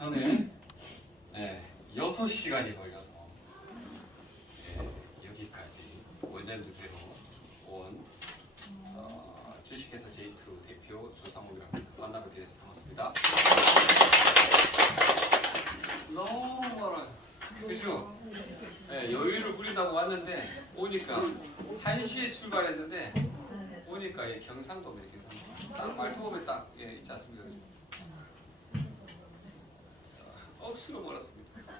저는 6시간이 걸려서 여기까지 원장님들 뵈러 온 주식회사 J2 대표 조상욱이라고 합니다. 만나뵙게 돼서 반갑습니다. 너무 멀어요. 그죠? 여유를 부린다고 왔는데 오니까 1시에 출발했는데 오니까 경상도입니다. 경상도. 딱 말투법에 딱 있지 않습니까? 그죠? 억수로 멀었습니다.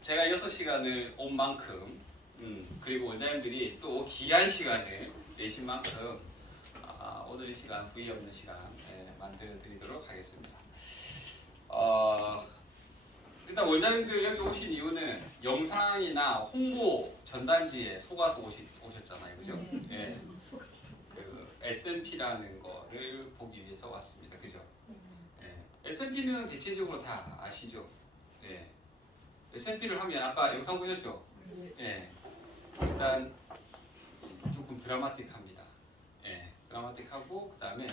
제가 6시간을 온 만큼 그리고 원장님들이 또 귀한 시간을 내신 만큼 오늘 이 시간 후회 없는 시간 만들어 드리도록 하겠습니다. 일단 원장님들 여기 오신 이유는 영상이나 홍보 전단지에 속아서 오셨잖아요. 그죠? 그 S&P라는 거를 보기 위해서 왔습니다. 그죠? S&P는 대체적으로 다 아시죠? S&P를 하면 아까 영상 보셨죠? 일단 조금 드라마틱합니다. 드라마틱하고 그 다음에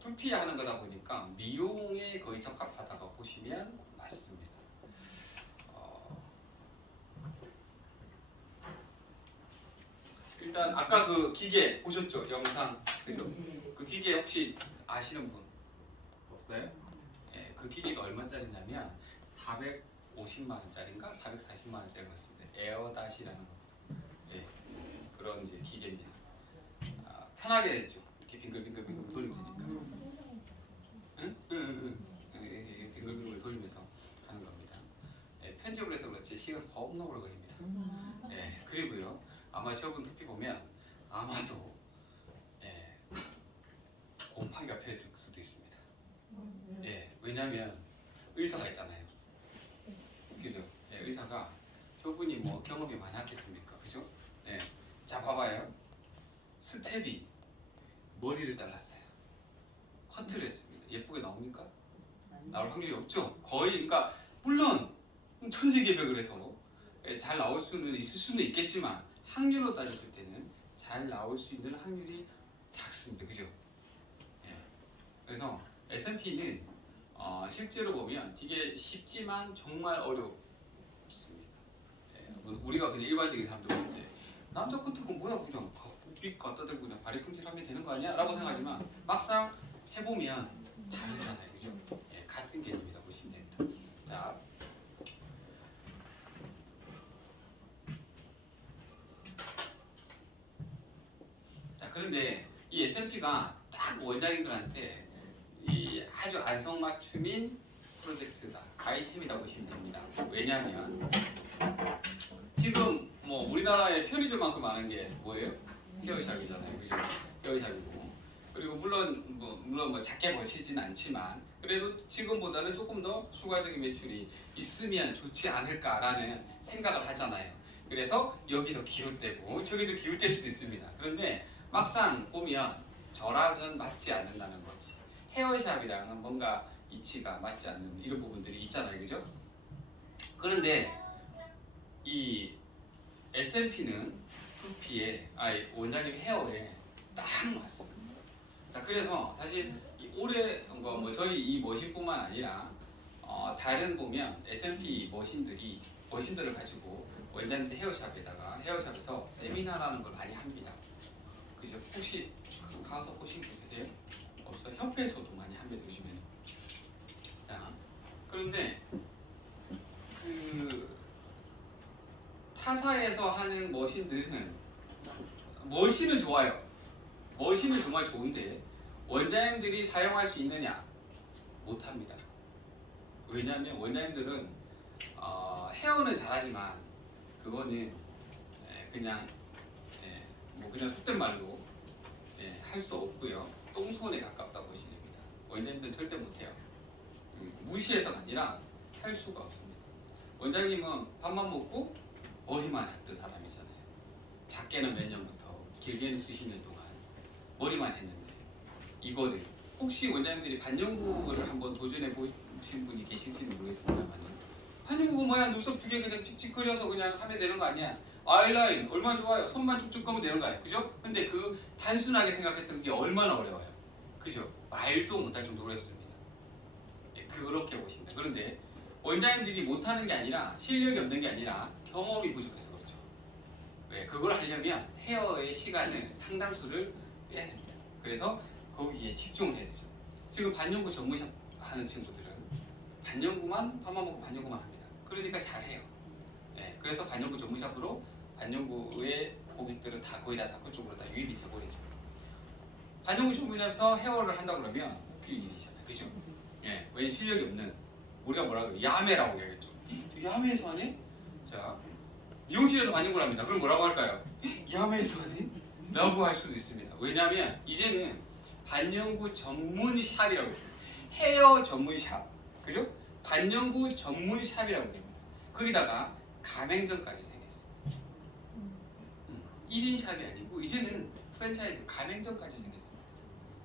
두피 하는 거다 보니까 미용에 거의 적합하다고 보시면 맞습니다. 일단 아까 그 기계 보셨죠? 영상 그죠? 그 기계 혹시 아시는 분 없어요? 그 기계가 얼마짜리냐면 450만 원짜리인가 440만 원짜리 같습니다. 에어닷이라는 겁니다. 그런 이제 기계입니다. 편하게 했죠. 이렇게 빙글빙글 돌리면 되니까. 빙글빙글 돌리면서 하는 겁니다. 편집을 해서 그렇지 시간 겁나 오래 걸립니다. 그리고요 아마 저분 두피 보면 아마도 곰팡이가 펴있을 수도 있습니다. 왜냐하면 의사가 있잖아요. 그죠? 의사가 저분이 뭐 경험이 많이 했겠습니까? 그죠? 자 봐봐요. 스텝이 머리를 잘랐어요. 커트를 했습니다. 예쁘게 나옵니까? 나올 확률이 없죠. 거의 그러니까 물론 천지개벽을 해서 잘 나올 수는 있을 수는 있겠지만 확률로 따졌을 때는 잘 나올 수 있는 확률이 작습니다. 그죠? 그래서 S&P는 실제로 보면 되게 쉽지만 정말 어렵습니다. 우리가 그냥 일반적인 사람들 봤을 때 남자 커트가 뭐야 그냥 빅 갖다 대고 그냥 바리꿈질하면 되는 거 아니야? 라고 생각하지만 막상 해보면 다르잖아요. 그죠? 같은 개념이다 보시면 됩니다. 자 그런데 이 S&P가 딱 원장님들한테 이 아주 안성맞춤인 프로젝트다, 아이템이다 보시면 됩니다. 왜냐하면 지금 뭐 우리나라에 편의점만큼 많은 게 뭐예요? 헤어샵이잖아요, 그죠? 헤어샵이고 그리고 물론 뭐 작게 멋지진 않지만 그래도 지금보다는 조금 더 추가적인 매출이 있으면 좋지 않을까라는 생각을 하잖아요. 그래서 여기도 기웃대고 저기도 기웃댈 수도 있습니다. 그런데 막상 보면 저랑은 맞지 않는다는 거지. 헤어샵이랑은 뭔가 이치가 맞지 않는 이런 부분들이 있잖아요, 그죠? 그런데 이 S&P는 두피에, 원장님 헤어에 딱 맞습니다. 자, 그래서 사실 올해 뭐 저희 이 머신뿐만 아니라 다른 보면 S&P 머신들을 가지고 원장님 헤어샵에서 세미나라는 걸 많이 합니다. 그죠? 혹시 가서 보신 분 계세요? 없어요? 협회에서도 많이 합니다. 요즘에는. 자, 그런데 그 타사에서 하는 머신들은 머신은 좋아요. 머신은 정말 좋은데 원장님들이 사용할 수 있느냐? 못합니다. 왜냐하면 원장님들은 헤어는 잘하지만 그거는 그냥 속된 말로 할 수 없고요. 똥손에 가깝다고 보시면 됩니다. 원장님들은 절대 못해요. 무시해서가 아니라 할 수가 없습니다. 원장님은 밥만 먹고 머리만 했던 사람이잖아요. 작게는 몇 년부터 길게는 수십 년 동안 머리만 했는데 이거를 혹시 원장님들이 반영구를 한번 도전해 보신 분이 계실지는 모르겠습니다만 반영구 뭐야 눈썹 두 개 그냥 찍찍 그려서 그냥 하면 되는 거 아니야? 아이라인 얼마나 좋아요. 손만 쭉쭉 끄면 되는 거예요. 그죠? 근데 그 단순하게 생각했던 게 얼마나 어려워요. 그죠? 말도 못할 정도로 어렵습니다. 예, 그렇게 보시면 돼요. 그런데 원장님들이 못하는 게 아니라 실력이 없는 게 아니라 경험이 부족해서 그렇죠. 왜? 그걸 하려면 헤어의 시간을 상당수를 빼야 됩니다. 그래서 거기에 집중을 해야 되죠. 지금 반영구 전문샵 하는 친구들은 반영구만 밥만 먹고 반영구만 합니다. 그러니까 잘해요. 예, 그래서 반영구 전문샵으로 반영구의 고객들은 다 거의 다 그쪽으로 다 유입이 되버리죠. 반영구 전문샵에서 헤어를 한다 그러면 웃길 일이잖아요. 그죠? 예, 왜 실력이 없는 우리가 뭐라고 야매라고 얘기했죠. 야매에서 하네? 자, 미용실에서 반영구를 합니다. 그럼 뭐라고 할까요? 야매에서 하네? 라고 할 수도 있습니다. 왜냐하면 이제는 반영구 전문샵이라고 했습니다. 헤어 전문샵, 그죠? 반영구 전문샵이라고 됩니다. 거기다가 가맹점까지 생겼어요. 1인 샵이 아니고 이제는 프랜차이즈 가맹점까지 생겼습니다.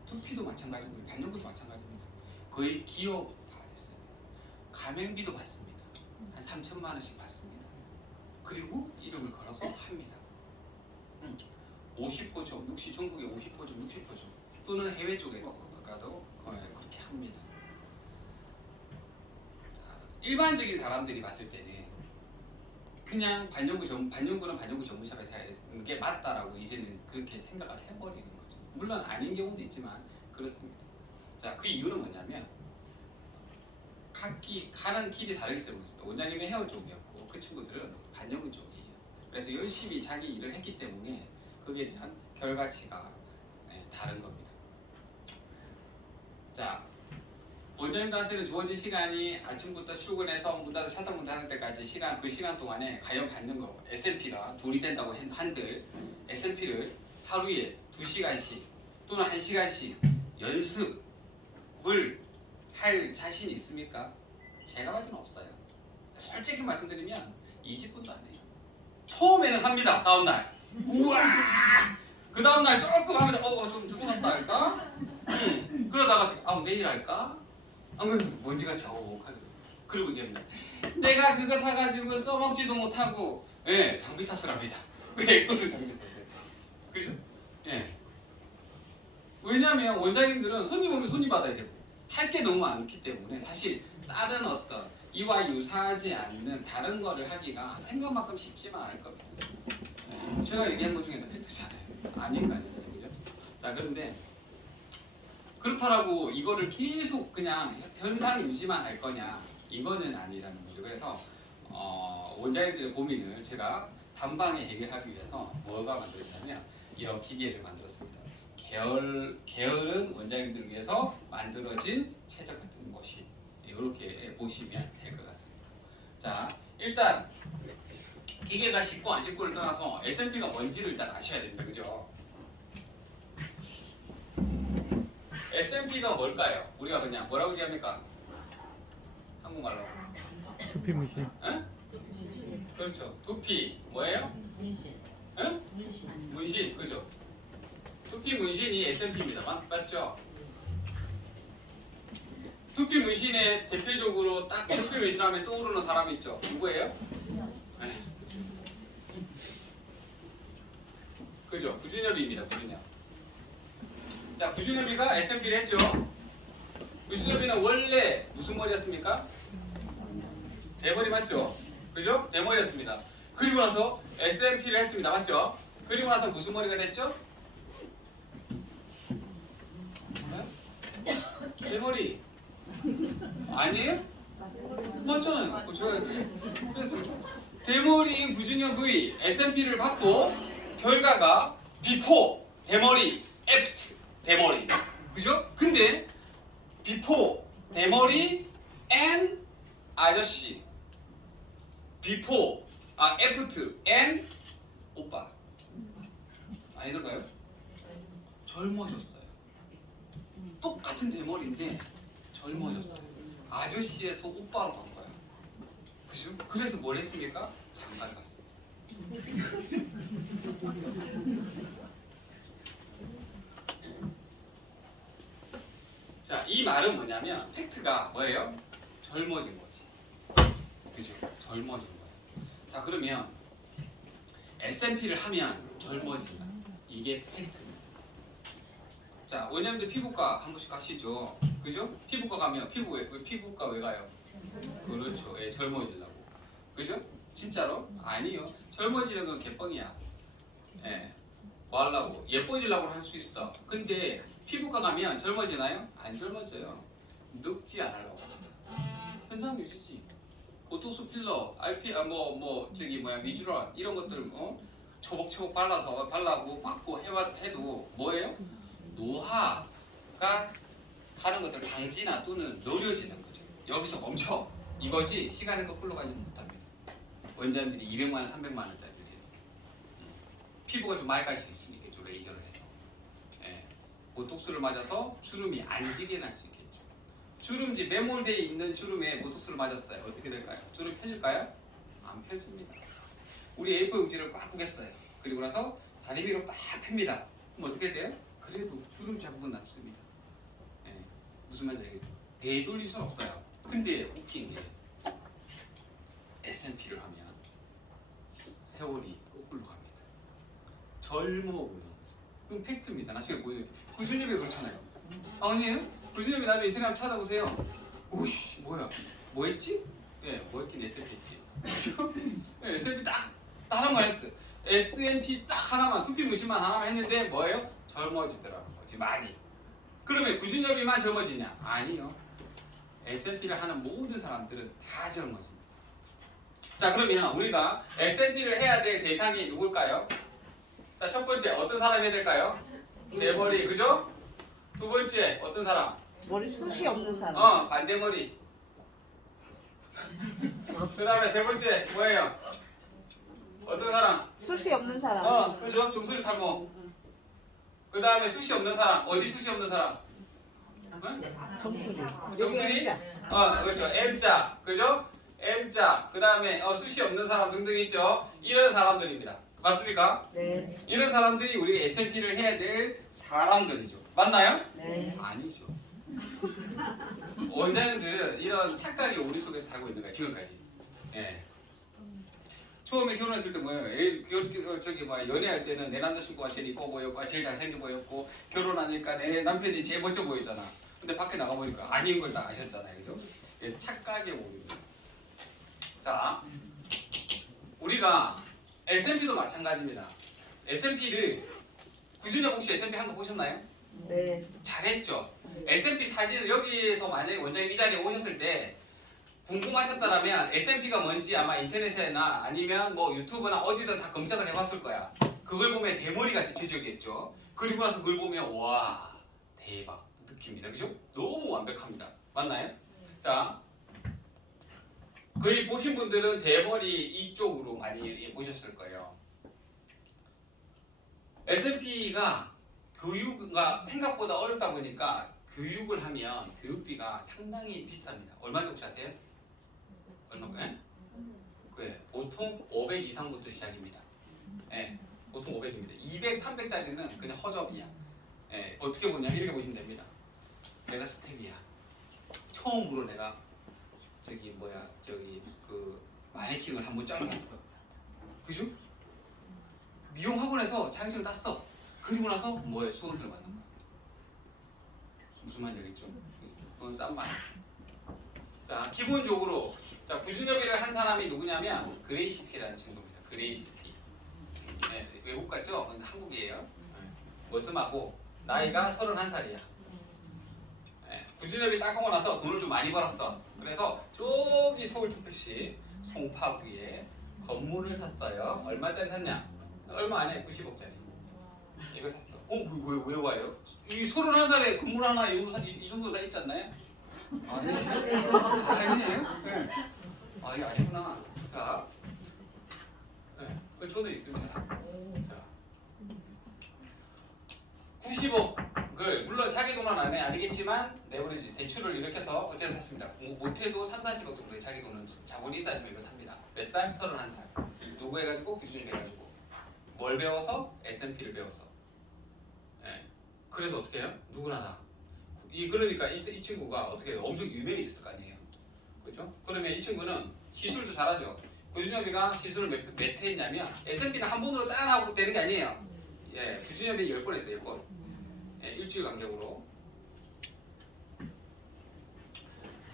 두피도 마찬가지고 반영구도 마찬가지입니다. 거의 기업화 됐습니다. 가맹비도 받습니다. 한 3천만 원씩 받습니다. 그리고 이름을 걸어서 합니다. 50호점, 60, 전국의 50호점, 60호점 또는 해외 쪽에 가도 그렇게 합니다. 자, 일반적인 사람들이 봤을 때는 그냥 반영구는 반영구 전문샵에서 하는 게 맞다라고 이제는 그렇게 생각을 해버리는 거죠. 물론 아닌 경우도 있지만 그렇습니다. 자, 그 이유는 뭐냐면 각기 가는 길이 다르기 때문입니다. 원장님의 헤어 쪽이었고 그 친구들은 반영구 쪽이에요. 그래서 열심히 자기 일을 했기 때문에 거기에 대한 결과치가 다른 겁니다. 자, 원장님들한테는 주어진 시간이 아침부터 출근해서 문 닫아 샷터 문 닫을 때까지 그 시간 동안에 과연 받는 거 S&P가 돈이 된다고 한들 S&P를 하루에 2시간씩 또는 1시간씩 연습을 할 자신이 있습니까? 제가 봤을 때는 없어요. 솔직히 말씀드리면 20분도 안 해요. 처음에는 합니다. 다음날 우와! 그 다음날 조금 하면 좀 늦었다 할까? 그러다가 내일 할까? 먼지가 자욱하게. 그리고 얘기합니다. 내가 그거 사가지고 써먹지도 못하고 장비 탓을 합니다. 왜 그것을 장비 탓을? 그죠? 예. 왜냐하면 원장님들은 손님 오면 손님 받아야 되고 할 게 너무 많기 때문에 사실 다른 어떤 이와 유사하지 않는 다른 거를 하기가 생각만큼 쉽지만 않을 겁니다. 제가 얘기한 것 중에 팩트잖아요. 아닌가요? 그죠? 자, 그런데 그렇다라고 이거를 계속 그냥 현상 유지만 할 거냐? 이거는 아니라는 거죠. 그래서 원장님들의 고민을 제가 단방에 해결하기 위해서 뭐가 만들었냐면 이런 기계를 만들었습니다. 계열은 원장님들을 위해서 만들어진 최적 같은 것이 이렇게 보시면 될 것 같습니다. 자, 일단 기계가 쉽고 안 쉽고를 떠나서 S&P가 뭔지를 일단 아셔야 됩니다. 그죠? S&P가 뭘까요? 우리가 그냥 뭐라고 얘기합니까? 한국말로. 두피 문신. 응? 그렇죠. 두피 뭐예요? 문신. 응? 문신. 문신. 그죠? 두피 문신이 S&P입니다. 맞죠? 두피 문신의 대표적으로 딱 두피 문신하면 떠오르는 사람이 있죠. 누구예요? 네. 그죠? 구준엽입니다. 구준엽. 자, 구준엽이가 S&P를 했죠. 구준엽이는 원래 무슨 머리였습니까? 대머리 맞죠? 그죠? 대머리였습니다. 그리고 나서 S&P를 했습니다. 맞죠? 그리고 나서 무슨 머리가 됐죠? 대머리 아니에요? 맞잖아요. 제가 그래서 대머리인 구준엽의 S&P를 받고 결과가 비포 대머리 애프트 대머리 그죠? 근데 비포 대머리 앤 아저씨 비포 애프트 앤 오빠 아니던가요? 젊어졌어요. 똑같은 대머리인데 젊어졌어요. 아저씨에서 오빠로 간 거야. 그죠? 그래서 뭘 했습니까? 장가를 갔습니다. 자, 이 말은 뭐냐면 팩트가 뭐예요? 젊어진 거지. 그죠? 젊어진 거예요. 자, 그러면 S&P를 하면 젊어진다. 이게 팩트입니다. 자, 원장님들 피부과 한 번씩 가시죠. 그죠? 피부과 가면 피부과 왜 가요? 그렇죠. 예, 젊어지려고. 그죠? 진짜로? 아니요. 젊어지는 건 개뻥이야. 예. 뭐 하려고? 예뻐지려고 할 수 있어. 근데 피부과 가면 젊어지나요? 안 젊어져요. 늙지 않으려고. 현상 유지지. 보톡스 필러, 미주라 이런 것들 초복초복 발라고 받고 해도 뭐예요? 노화가 하는 것들 방지나 또는 느려지는 거죠. 여기서 멈춰. 이거지 시간은 거꾸로 가지 못합니다. 원장들이 200만 원, 300만 원짜리를 해도 피부가 좀 맑아질 수 있으니까 좀 레이저를 해서 보톡스를 맞아서 주름이 안 지게 날 수 있겠죠. 주름지 매몰되어 있는 주름에 보톡스를 맞았어요. 어떻게 될까요? 주름 펴질까요? 안 펴집니다. 우리 A4 용지를 꽉 구겼어요. 그리고 나서 다리 위로 빡 펴니다. 그럼 어떻게 돼요? 그래도 주름 자국은 남습니다. 무슨 말인지 알겠죠? 되돌릴 수는 없어요. 근데 웃긴 게 S&P를 하면 세월이 거꾸로 갑니다. 젊어 보이는 거죠. 그럼 팩트입니다. 나중에 보여드릴게요. 구준엽이 그렇잖아요. 아니에요? 구준엽이 나중에 인터넷 한번 찾아보세요. 오씨 뭐야? 뭐 했지? 뭐 했긴 S&P 했지. 그죠? S&P 딱 하나만 했어요. S&P 딱 하나만, 두피 무심만 하나만 했는데 뭐예요? 젊어지더라는 거지, 많이. 그러면 구준엽이만 젊어지냐? 아니요. S&P를 하는 모든 사람들은 다 젊어집니다. 자, 그러면 우리가 S&P를 해야 될 대상이 누굴까요? 자, 첫 번째 어떤 사람이 해야 될까요? 대머리, 그죠? 두 번째 어떤 사람? 머리숱이 없는 사람. 반대머리. 그 다음에 세 번째 뭐예요? 어떤 사람? 숱이 없는 사람. 그죠? 종소리 탈모. 그 다음에 숱이 없는 사람. 어디 숱이 없는 사람? 정수리. 정수리? 여기 그렇죠. M자. 그죠? M자. 그 다음에 숱이 없는 사람 등등 있죠? 이런 사람들입니다. 맞습니까? 네. 이런 사람들이 우리가 S&P를 해야 될 사람들이죠. 맞나요? 네. 아니죠. 원장님들은 이런 착각이 우리 속에서 살고 있는 거야, 지금까지. 예. 처음에 결혼했을 때 뭐예요? 연애할 때는 내 남자친구가 제일 이뻐 보였고, 제일 잘생겨 보였고, 결혼하니까 내 남편이 제일 멋져 보이잖아. 근데 밖에 나가보니까 아닌 걸 다 아셨잖아요. 그죠? 착각에 오는 거예요. 자, 우리가 S&P도 마찬가지입니다. S&P를 구준엽 혹시 S&P 한 거 보셨나요? 네. 잘했죠. S&P 사진을 여기에서 만약에 원장님 이 자리에 오셨을 때 궁금하셨다면 S&P가 뭔지 아마 인터넷이나 아니면 뭐 유튜브나 어디든 다 검색을 해봤을 거야. 그걸 보면 대머리가 대체적이겠죠. 그리고 나서 그걸 보면 와 대박 느낍니다. 그죠? 너무 완벽합니다. 맞나요? 자, 거의 보신 분들은 대머리 이쪽으로 많이 보셨을 거예요. S&P가 교육가 생각보다 어렵다 보니까 교육을 하면 교육비가 상당히 비쌉니다. 얼마인지 혹시 아세요? 얼마까요? 그래, 보통 500 이상부터 시작입니다. 보통 500입니다. 200, 300짜리는 그냥 허접이야. 어떻게 보냐 이렇게 보시면 됩니다. 내가 스텝이야. 처음으로 내가 그 마네킹을 한번 잘랐어. 그죠? 미용 학원에서 자격증을 땄어. 그리고 나서 뭐예요? 수강생을 받는 거야. 무슨 말인지 알겠죠? 그건 싼 말. 자, 기본적으로 구준엽이를 한 사람이 누구냐면 그레이시티라는 친구입니다. 그레이시티. 외국 같죠? 근데 한국이에요. 머슴하고 나이가 31살이야. 구준엽이 딱 하고 나서 돈을 좀 많이 벌었어. 그래서 저기 서울특별시 송파구에 건물을 샀어요. 얼마짜리 샀냐? 얼마 안 해. 90억짜리. 이거 샀어. 왜 와요? 이 31살에 건물 하나 이 정도 다 있지 않나요? 아니에요? 아니에요? 네. 아, 이게 아니구나. 자, 저도 있습니다. 자, 90억. 물론 자기 돈은 아니겠지만 내버리지 대출을 일으켜서 어쨌든 샀습니다. 못해도 3, 40억 정도의 자기 돈은 자본이 있어야지만 이거 삽니다. 몇 살? 31살. 누구 해가지고? 구준엽 해가지고. 뭘 배워서? S&P를 배워서. 그래서 어떻게 해요? 누구나 다. 그러니까 이 친구가 어떻게 해요? 엄청 유명해졌을 거 아니에요. 그렇죠? 그러면 이 친구는 기술도 잘하죠. 부준협의가 시술을 몇 회 했냐면 S&P는 한 번으로 딱 하고 되는 게 아니에요. 예, 부준협의 10번 했어요. 10번. 예, 일주일 간격으로.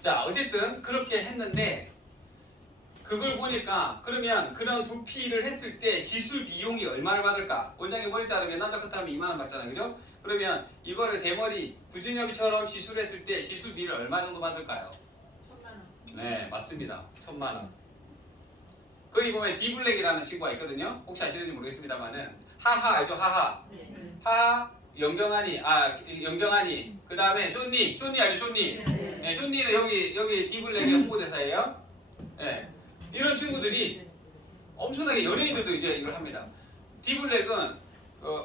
자, 어쨌든 그렇게 했는데 그걸 보니까 그러면 그런 두피를 했을 때 시술 비용이 얼마를 받을까? 원장님 머리 자르면 남자 커트하면 2만 원 받잖아요. 그죠? 그러면 이거를 대머리 부준협의처럼 시술했을 때 시술비를 얼마 정도 받을까요? 1,000만 원. 네, 맞습니다. 1,000만 원. 거기 보면 디블랙이라는 친구가 있거든요. 혹시 아시는지 모르겠습니다만은 하하 알죠? 하하. 네. 하하 영경아니 그 다음에 쇼니 알죠? 쇼니. 네. 네, 쇼니는 여기 디블랙의 홍보대사예요. 네, 이런 친구들이 엄청나게 연예인들도 이제 이걸 합니다. 디블랙은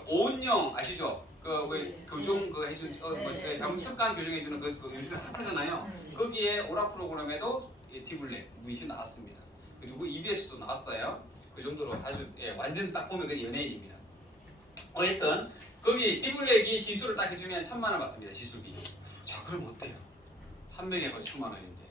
오은영 아시죠? 왜 교정 해준 잘못 습관 교정해주는 그 요즘에 핫하잖아요. 거기에 오락 프로그램에도 디블랙 문신 나왔습니다. 그리고 EBS도 나왔어요. 그 정도로 아주 완전 딱 보면 그냥 연예인입니다. 어쨌든 거기 디블랙이 시술을 딱 해주면 1,000만 원 받습니다. 시술비. 자, 그럼 어때요? 한 명에 거의 1,000만 원인데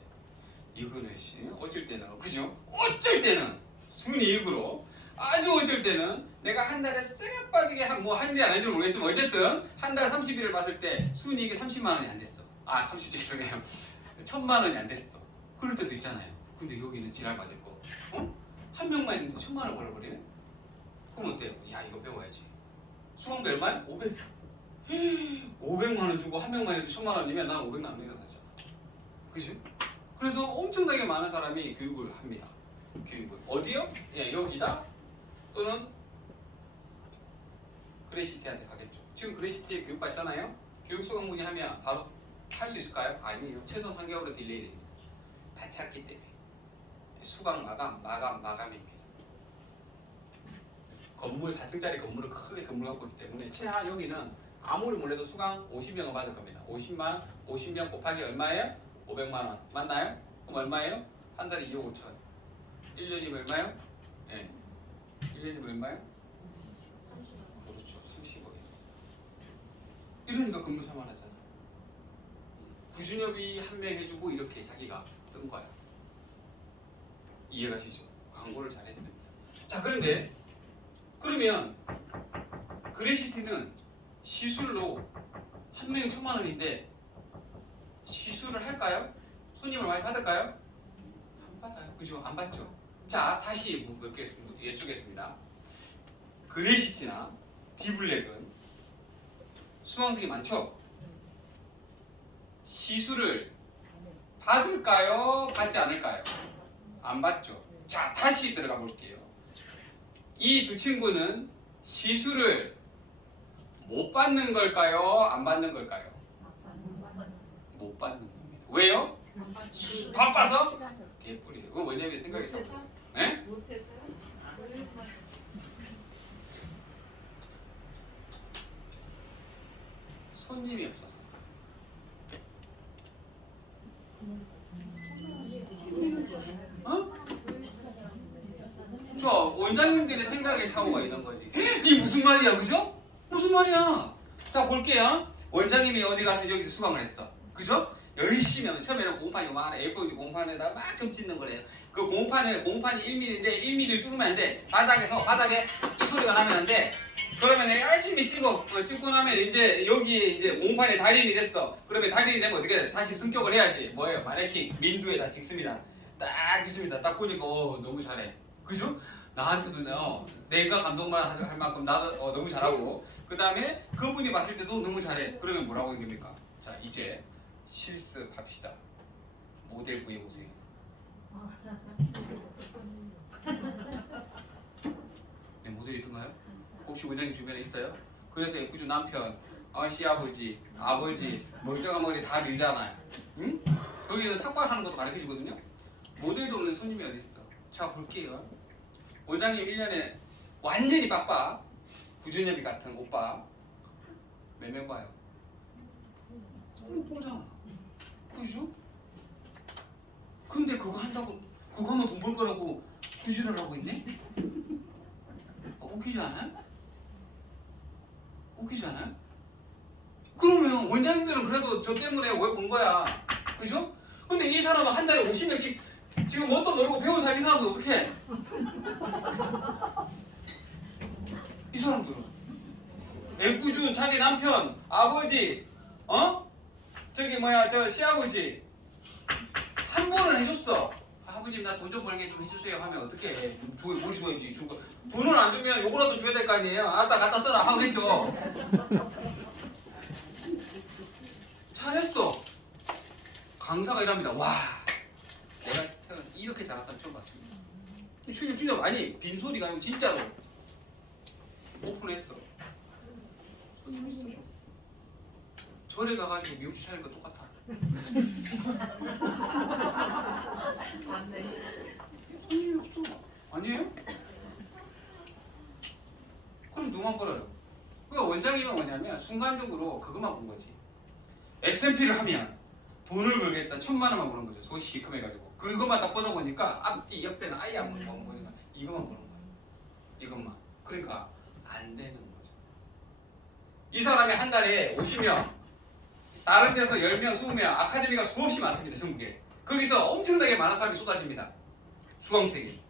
이거는 어쩔 때는 그죠? 어쩔 때는 순이익으로 아주 어쩔 때는 내가 한 달에 쎄 빠지게 한대 안 해도 모르겠지만 어쨌든 한 달 30일을 봤을 때 순이익이 30만 원이 안 됐어. 30 죄송해요. 1,000만 원이 안 됐어. 그럴 때도 있잖아요. 근데 여기는 지랄 맞을 거. 한 명만 있는데 1,000만 원 벌어버리네? 그럼 어때요? 야, 이거 배워야지. 수강비 얼마야? 500. 500만 원 주고 한 명만 해도 1,000만 원이면 난 500만 원이나 하잖아. 그지? 그래서 엄청나게 많은 사람이 교육을 합니다. 교육을. 어디요? 예, 여기다 또는 그레이시티한테 가겠죠. 지금 그레이시티에 교육 받잖아요. 교육 수강 문의하면 바로 할 수 있을까요? 아니에요. 최소 3개월로 딜레이 됩니다. 다 찾기 때문에. 수강 마감입니다. 건물 4층짜리 건물을 크게 건물 갖고 있기 때문에 최하 여기는 아무리 몰라도 수강 50명은 받을 겁니다. 50명 곱하기 얼마예요? 500만 원. 맞나요? 그럼 얼마예요? 한 달에 2억 5천. 1년이면 얼마요? 예. 1년이면 얼마요? 그렇죠. 30억이죠. 이러니까 근무 살만하잖아. 부준협이 한 명 해주고 이렇게 자기가 뜬 거야. 이해가시죠? 광고를 잘했습니다. 자, 그런데 그러면 그레이시티는 시술로 한 명이 1,000만 원인데 시술을 할까요? 손님을 많이 받을까요? 안 받아요. 그죠? 안 받죠. 자, 다시 몇 개 여쭈겠습니다. 그레이시티나 디블랙은 수강생이 많죠? 시술을 받을까요? 받지 않을까요? 안 받죠. 자, 다시 들어가 볼게요. 이 두 친구는 시술을 못 받는 걸까요? 안 받는 걸까요? 못 받는 겁니다. 왜요? 바빠서? 개뿔이에요. 그거 뭐냐면 생각이 서 네? 못해서요? 손님이 없어서. 어? 저 원장님들의 생각에 차오가 있는 거지. 이게 무슨 말이야, 그죠? 무슨 말이야? 자, 볼게요. 원장님이 어디 가서 여기서 수강을 했어, 그죠? 열심히 하면 처음에는 공판이 요만한 A4 공판에다 막 점 찍는 거래요. 그 공판이 1mm인데 1mm를 뚫으면 안 돼. 바닥에 이 소리가 나면 안 돼. 그러면 열심히 찍고 나면 이제 여기에 이제 공판에 달인이 됐어. 그러면 달인이 되면 어떻게 돼? 다시 승격을 해야지. 뭐예요? 마네킹 민두에다 찍습니다. 딱 찍습니다. 딱 보니까 너무 잘해. 그죠? 나한테도 내가 감동만 할 만큼 나도 너무 잘하고, 그 다음에 그분이 봤을 때도 너무 잘해. 그러면 뭐라고 얘기합니까? 자, 이제 실습합시다. 모델 보여보세요. 네, 모델이 있던가요? 혹시 원장님 주변에 있어요? 그래서 애꿎은 남편, 시아버지, 아버지, 멀쩡한 머리 다 밀잖아요. 응? 거기는 삭발하는 것도 가르쳐주거든요. 모델도 없는 손님이 어디 있어? 자, 볼게요. 원장님 1년에 완전히 바빠. 부준협이 같은 오빠 몇 명 봐요? 보잖아. 그죠? 근데 그거 한다고, 그거 하면 돈 벌 거라고 부지런을 하고 있네? 웃기지 않아요? 웃기지 않아요? 그러면 원장님들은 그래도 저 때문에 왜 본 거야? 그죠? 근데 이 사람은 한 달에 50명씩 지금 뭣도 모르고 배운 사람 이 사람들 어떡해? 이 사람들은 애꿎은 자기 남편, 아버지, 저기 뭐야 저 시아버지 한 번을 해줬어. 아버님 나 돈 좀 벌게 좀 해주세요 하면 어떻게 해? 머리 줘야지. 주고 돈을 안 주면 요거라도 줘야 될 거 아니에요. 아따 갖다 써라 하겠죠. 잘했어. 강사가 이랍니다. 와, 내가 이렇게 잘한 사람 처음 봤습니다. 진짜 아니 빈소리가 아니고 진짜로 오픈했어. 절에 가가지고 미용실 차리는 거 똑같아. 아니에요? 그럼 누만 벌어요? 그러니까 원장님은 뭐냐면 순간적으로 그것만 본 거지. S&P를 하면 돈을 벌겠다 1,000만 원만 버는 거죠. 손이 시큼해가지고 그것만 딱 뻗어보니까 앞뒤 옆에는 아예 안 보니까 이것만 버는 거예요. 이것만. 그러니까 안 되는 거죠. 이 사람이 한 달에 50명, 다른 데서 10명, 20명, 아카데미가 수없이 많습니다. 전국에. 거기서 엄청나게 많은 사람이 쏟아집니다. 수강생이.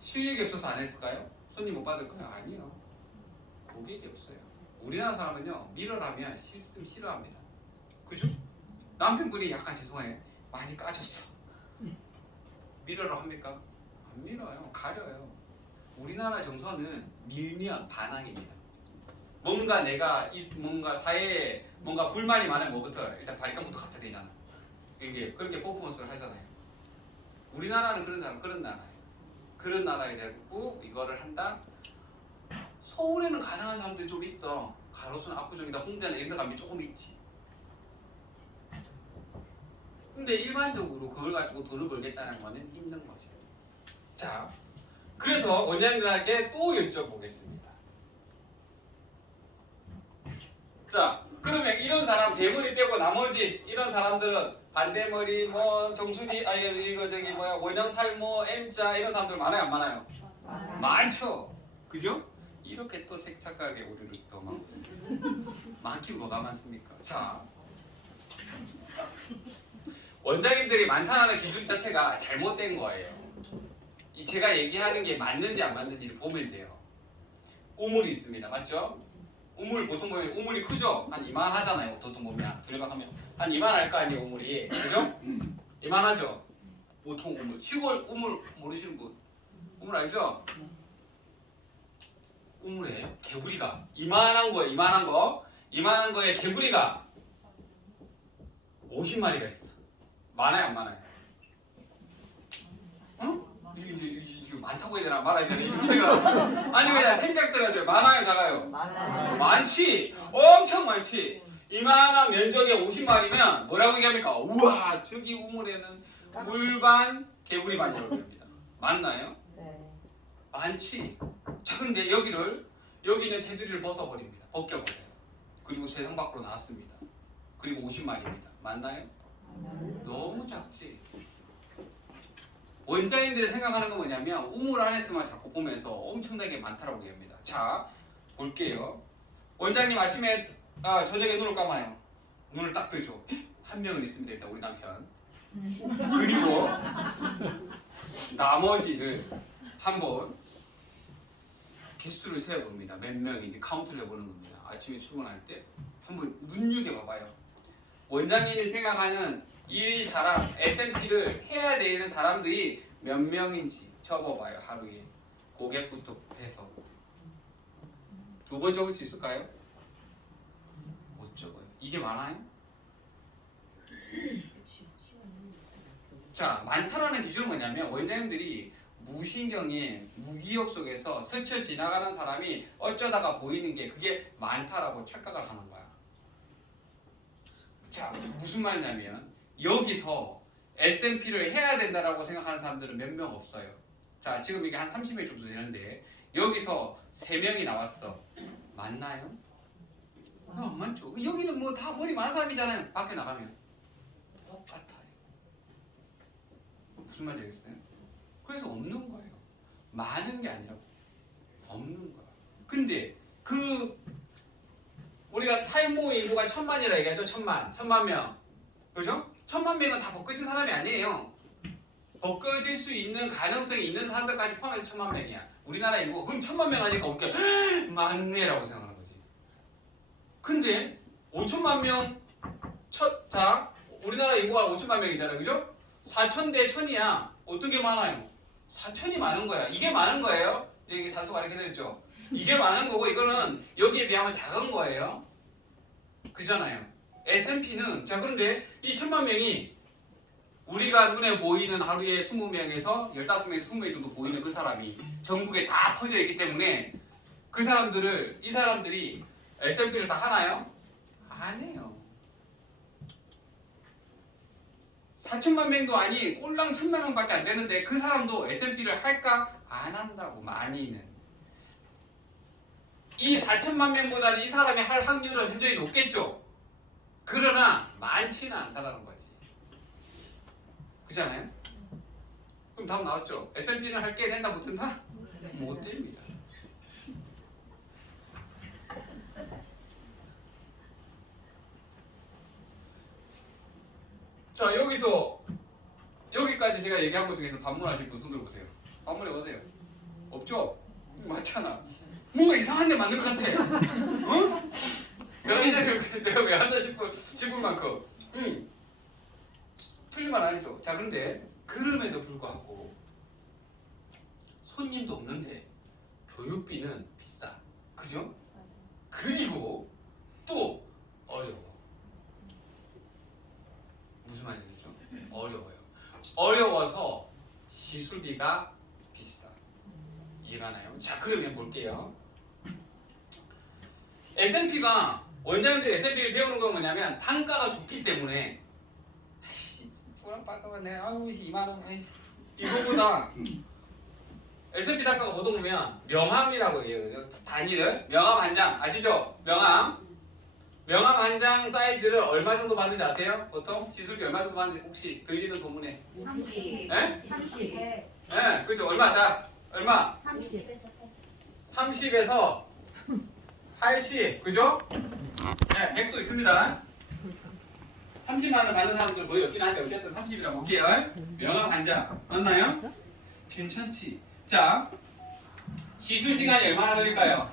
실력이 없어서 안 했을까요? 손님 못 받을까요? 아니요. 고객이 없어요. 우리나라 사람은요, 밀어라면 실습 싫어합니다. 그죠? 남편분이 약간 죄송해요. 많이 까졌어. 밀어라 합니까? 안 밀어요. 가려요. 우리나라 정서는 밀면 반항입니다. 뭔가 내가 뭔가 사회에 뭔가 불만이 많으면 뭐부터 일단 바리깡부터 갖다 대잖아. 이게 그렇게 퍼포먼스를 하잖아요. 우리나라는 그런 나라예요. 그런 나라에 되고 이거를 한다. 서울에는 가능한 사람들이 좀 있어. 가로수나 압구정이나 홍대나 이런 데 가면 조금 있지. 근데 일반적으로 그걸 가지고 돈을 벌겠다는 거는 힘든 거죠. 자, 그래서 원장님들에게 또 여쭤보겠습니다. 자, 그러면 이런 사람 대머리 빼고 나머지 이런 사람들은 반대머리, 뭐 정수리, 이거 저기 뭐야 원형 탈모, M자 이런 사람들 많아요, 안 많아요? 많죠. 그죠? 이렇게 또 색착하게 우리를 더 막고 있어요. 많긴 뭐가 많습니까? 자, 원장님들이 많다는 기준 자체가 잘못된 거예요. 이 제가 얘기하는 게 맞는지 안 맞는지를 보면 돼요. 우물이 있습니다, 맞죠? 우물 보통 보면 우물이 크죠? 한 이만하잖아요. 보통 보면 들어가면 한 이만할 거 아니에요, 우물이. 그죠? 이만하죠? 보통 우물. 시골 우물 모르시는 분? 우물 알죠? 우물에 개구리가 이만한 거예요. 이만한 거에 개구리가 50마리가 있어. 많아요, 안 많아요? 응? 이게 많다고 해야 되나 말아야 되나 이런 생각. 아니 그냥 생각들어요. 많아요, 작아요? 많지. 엄청 많지. 이만한 면적에 50마리면 뭐라고 얘기합니까? 우와, 저기 우물에는 물반 개구리 반이라고 합니다. 맞나요? 네. 많지. 자, 근데 여기는 테두리를 벗어버립니다. 벗겨버려요. 그리고 세상 밖으로 나왔습니다. 그리고 50마리입니다. 맞나요? 너무 작지. 원장님들이 생각하는 건 뭐냐면 우물 안에서만 자꾸 보면서 엄청나게 많다라고 얘기합니다. 자, 볼게요. 원장님 아침에 저녁에 눈을 감아요. 눈을 딱 뜨죠. 한 명은 있습니다. 일단 우리 남편. 그리고 나머지를 한번 개수를 세어봅니다. 몇 명인지 카운트를 해보는 겁니다. 아침에 출근할 때 한번 눈여겨봐봐요. 원장님이 생각하는 이 사람 S&P를 해야 되는 사람들이 몇 명인지 적어봐요. 하루에 고객부터 해서 2번 적을 수 있을까요? 못 적어요. 이게 많아요? 자, 많다라는 기준은 뭐냐면 원장님들이 무신경의 무기억 속에서 스쳐 지나가는 사람이 어쩌다가 보이는 게 그게 많다라고 착각을 하는 거야. 자, 무슨 말이냐면 여기서 S&P를 해야 된다라고 생각하는 사람들은 몇 명 없어요. 자, 지금 이게 한 30명 정도 되는데 여기서 3명이 나왔어. 맞나요? 안 맞죠. 여기는 뭐 다 머리 많은 사람이잖아요. 밖에 나가면 똑같아요. 무슨 말인지 알겠어요? 그래서 없는 거예요. 많은 게 아니라 없는 거야. 근데 우리가 탈모 인구가 1,000만이라 얘기하죠. 1,000만 명. 그죠? 1,000만 명은 다 벗겨진 사람이 아니에요. 벗겨질 수 있는 가능성이 있는 사람들까지 포함해서 1000만 명이야. 우리나라 인구 그럼 1000만 명 하니까 우리가 많네라고 생각하는 거지. 근데 5천만 명 자 우리나라 인구가 5천만 명이잖아, 그죠? 4천 대 1000이야. 어떤 게 많아요? 4천이 많은 거야. 이게 많은 거예요. 여기 산소가 이렇게 되었죠. 이게 많은 거고 이거는 여기에 비하면 작은 거예요. 그잖아요. S&P는 자 그런데 이 1000만 명이 우리가 눈에 보이는 하루에 20명에서 15명에서 20명 정도 보이는 그 사람이 전국에 다 퍼져 있기 때문에 그 사람들을 이 사람들이 S&P를 다 하나요? 안 해요. 4천만 명도 아니 꼴랑 1000만 명밖에 안 되는데 그 사람도 S&P를 할까? 안 한다고. 많이는 이 4천만 명보다는 이 사람이 할 확률은 굉장히 높겠죠. 그러나 많지는 않다라는 거지. 그렇잖아요? 그럼 답 나왔죠? S&P는 할게 된다 못 된다? 못 됩니다. 자 여기까지 제가 얘기한 것 중에서 반문하실 분 손 들어보세요. 반문해 보세요. 없죠? 맞잖아. 뭔가 이상한 데 맞는 것 같아. 응? 내가 이제 내가 왜 한다 싶을 만큼 틀린 말 아니죠. 자 근데 그럼에도 불구하고 손님도 없는데 교육비는 비싸. 그죠? 그리고 또 어려워. 무슨 말이겠죠? 어려워요. 어려워서 시술비가 비싸. 이해가나요? 자 그러면 볼게요. S&P가 원장님들 S&P를 배우는 건 뭐냐면 단가가 좋기 때문에 그럼 빡까만네 아유 2만원 이거보다 S&P 단가가 보통 보면 명함이라고 얘기해요. 단위를 명함 한 장 아시죠? 명함 한 장 사이즈를 얼마 정도 받는지 아세요? 보통 시술비 얼마 정도 받는지 혹시 들리는 소문에 30. 네? 30. 네, 그렇죠. 얼마? 자, 얼마? 30. 30에서 80, 그죠? 네, 100도 있습니다. 30만 원 받는 사람들 거의 없긴 한데 어쨌든 30이라고 볼게요. 명함 한 장. 맞나요? 괜찮지? 자, 시술 시간이 얼마나 걸릴까요?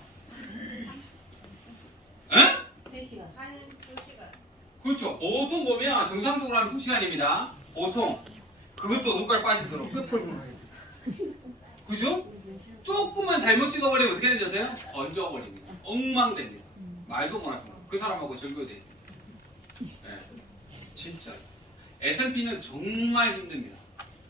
응? 3시간. 한 2시간. 그렇죠. 보통 보면 정상적으로 하면 2시간입니다. 보통. 그것도 눈깔 빠지도록 끝풀고 그죠? 조금만 잘못 찍어버리면 어떻게 되는지 아세요? 얹어버립니다. 엉망됩니다. 말도 못하죠. 그 사람하고 절교돼. 네. 진짜. S&P는 정말 힘듭니다.